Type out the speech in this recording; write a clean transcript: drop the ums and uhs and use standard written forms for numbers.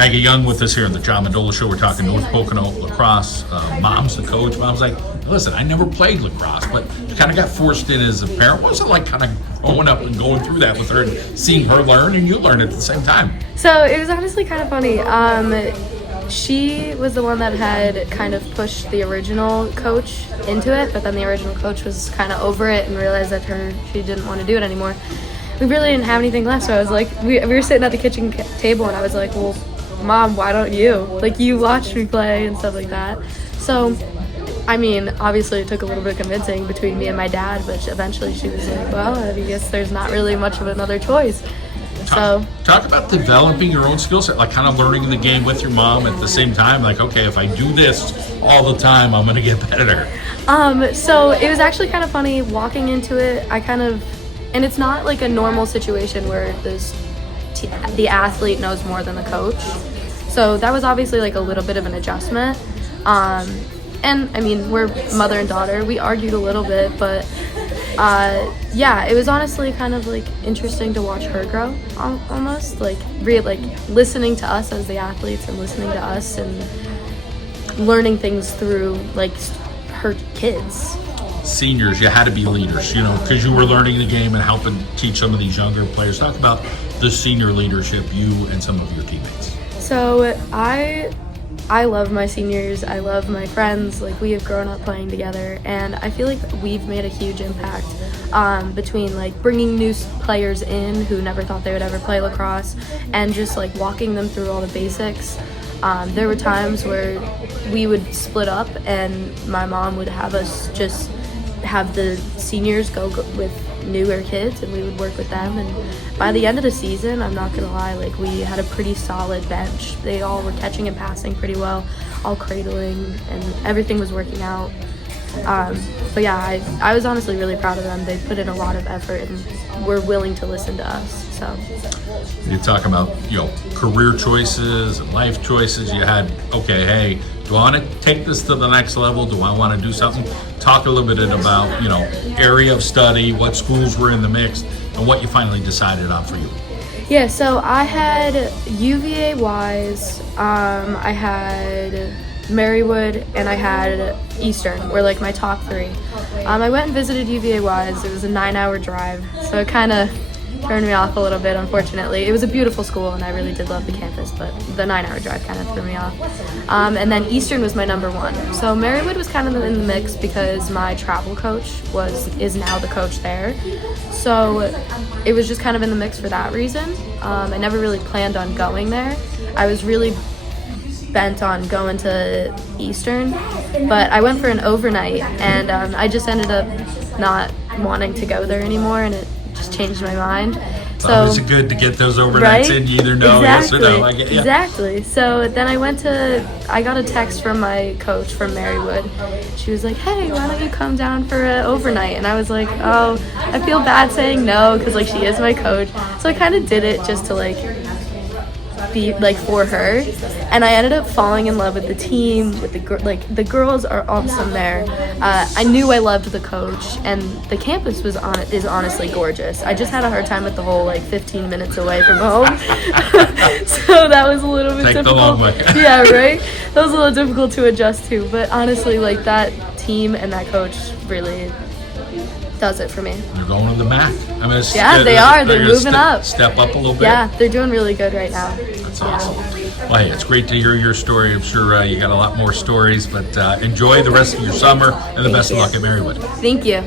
Maggie Young with us here on the John Mendola Show. We're talking North Pocono lacrosse. Mom's the coach. Mom's like, listen, I never played lacrosse, but you kind of got forced in as a parent. What was it like kind of growing up and going through that with her and seeing her learn and you learn at the same time? So it was honestly kind of funny. She was the one that had kind of pushed the original coach into it, but then the original coach was kind of over it and realized that she didn't want to do it anymore. We really didn't have anything left, so I was like, we were sitting at the kitchen table, and I was like, well, Mom, why don't you? Like, you watched me play and stuff like that. So, I mean, obviously it took a little bit of convincing between me and my dad, but eventually she was like, well, I guess there's not really much of another choice. Talk about developing your own skill set, like kind of learning the game with your mom at the same time. Like, okay, if I do this all the time, I'm going to get better. So it was actually kind of funny walking into it. And it's not like a normal situation where the athlete knows more than the coach. So that was obviously like a little bit of an adjustment. And I mean, we're mother and daughter. We argued a little bit, but yeah, it was honestly kind of like interesting to watch her grow almost. Like listening to us as the athletes and listening to us and learning things through like her kids. Seniors, you had to be leaders, because you were learning the game and helping teach some of these younger players. Talk about the senior leadership, you and some of your teammates. So I love my seniors. I love my friends. Like, we have grown up playing together, and I feel like we've made a huge impact between like bringing new players in who never thought they would ever play lacrosse and just like walking them through all the basics. There were times where we would split up and my mom would have us just have the seniors go with newer kids, and we would work with them, and by the end of the season, I'm not gonna lie, like, we had a pretty solid bench. They all were catching and passing pretty well, all cradling, and everything was working out. But yeah, I was honestly really proud of them. They put in a lot of effort and were willing to listen to us. So you talk about career choices and life choices. You had, okay, hey, do I want to take this to the next level? Do I want to do something? Talk a little bit about area of study, what schools were in the mix, and what you finally decided on for you. Yeah, so I had UVA Wise, I had Marywood, and I had Eastern were like my top three. I went and visited UVA Wise. It was a 9-hour drive, so it kind of turned me off a little bit, unfortunately. It was a beautiful school, and I really did love the campus, but the 9-hour drive kind of threw me off. And then Eastern was my number one. So Marywood was kind of in the mix because my travel coach is now the coach there. So it was just kind of in the mix for that reason. I never really planned on going there. I was really bent on going to Eastern, but I went for an overnight, and I just ended up not wanting to go there anymore, and it just changed my mind. So it's good to get those overnights right? in. You either know yes or no. Exactly. So then I got a text from my coach from Marywood. She was like, hey, why don't you come down for an overnight? And I was like, oh, I feel bad saying no because like she is my coach. So I kind of did it just to like be like for her, and I ended up falling in love with the team, with the girls are awesome there. I knew I loved the coach, and the campus is honestly gorgeous. I just had a hard time with the whole like 15 minutes away from home. So that was a little bit difficult. The long way. Yeah, right? That was a little difficult to adjust to, but honestly, like, that team and that coach really does it for me. They're going to the MAC. I mean, they are. They're moving up. Step up a little bit. Yeah, they're doing really good right now. That's awesome. Well, hey, it's great to hear your story. I'm sure you got a lot more stories, but enjoy the rest of your summer, and the best of luck at Marywood. Thank you.